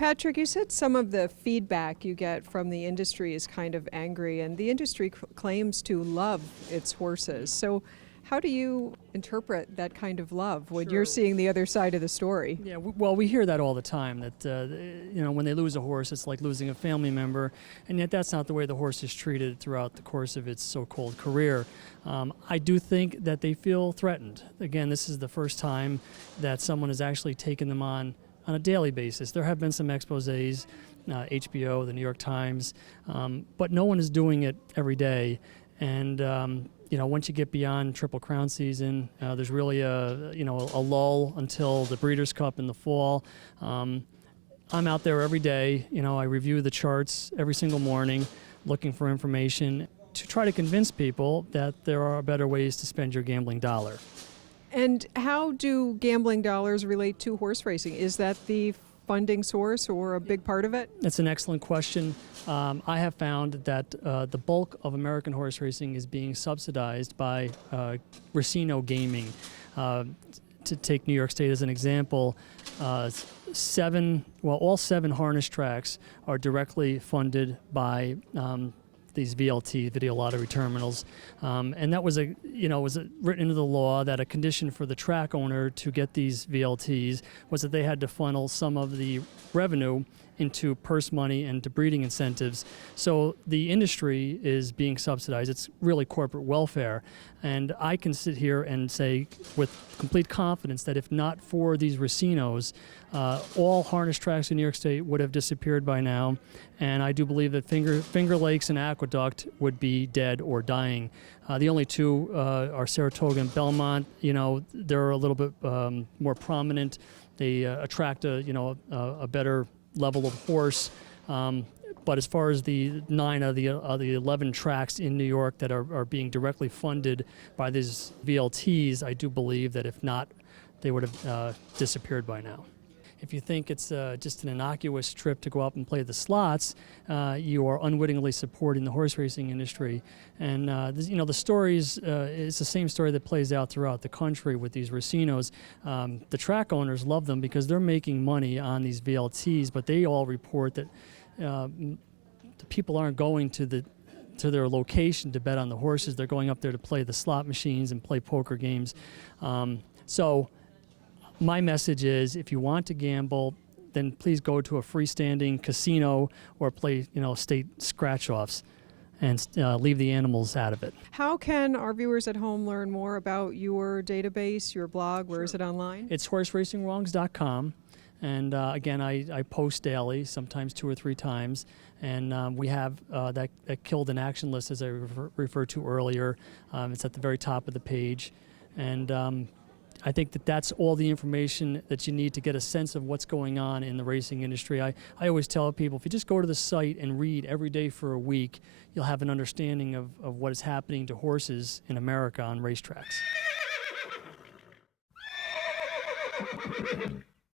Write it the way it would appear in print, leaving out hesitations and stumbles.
Patrick, you said some of the feedback you get from the industry is kind of angry, and the industry claims to love its horses. So how do you interpret that kind of love when you're seeing the other side of the story? Yeah, well, we hear that all the time, that, when they lose a horse, it's like losing a family member, and yet that's not the way the horse is treated throughout the course of its so-called career. I do think that they feel threatened. Again, this is the first time that someone has actually taken them on a daily basis. There have been some exposés, HBO, the New York Times, but no one is doing it every day. And once you get beyond Triple Crown season, there's really a lull until the Breeders' Cup in the fall. I'm out there every day. I review the charts every single morning, looking for information to try to convince people that there are better ways to spend your gambling dollar. And how do gambling dollars relate to horse racing? Is that the funding source or a big part of it? That's an excellent question. I have found that the bulk of American horse racing is being subsidized by Racino gaming. To take New York State as an example, all 7 harness tracks are directly funded by these VLT, video lottery terminals, and that was written into the law that a condition for the track owner to get these VLTs was that they had to funnel some of the revenue into purse money and to breeding incentives. So the industry is being subsidized. It's really corporate welfare. And I can sit here and say with complete confidence that if not for these racinos, all harness tracks in New York State would have disappeared by now. And I do believe that Finger Lakes and Aqueduct would be dead or dying. The only two are Saratoga and Belmont. They're a little bit more prominent. They attract a better level of horse. But as far as the 9 of the 11 tracks in New York that are being directly funded by these VLTs, I do believe that if not, they would have disappeared by now. If you think it's just an innocuous trip to go out and play the slots, you are unwittingly supporting the horse racing industry. And the stories, it's the same story that plays out throughout the country with these racinos. The track owners love them because they're making money on these VLTs, but they all report that the people aren't going to their location to bet on the horses. They're going up there to play the slot machines and play poker games. So my message is, if you want to gamble, then please go to a freestanding casino or play, state scratch-offs and leave the animals out of it. How can our viewers at home learn more about your database, your blog? Where is it online? It's horseracingwrongs.com. And again, I post daily, sometimes 2 or 3 times. And we have that killed in action list, as I referred to earlier. It's at the very top of the page. And I think that that's all the information that you need to get a sense of what's going on in the racing industry. I always tell people, if you just go to the site and read every day for a week, you'll have an understanding of what is happening to horses in America on racetracks.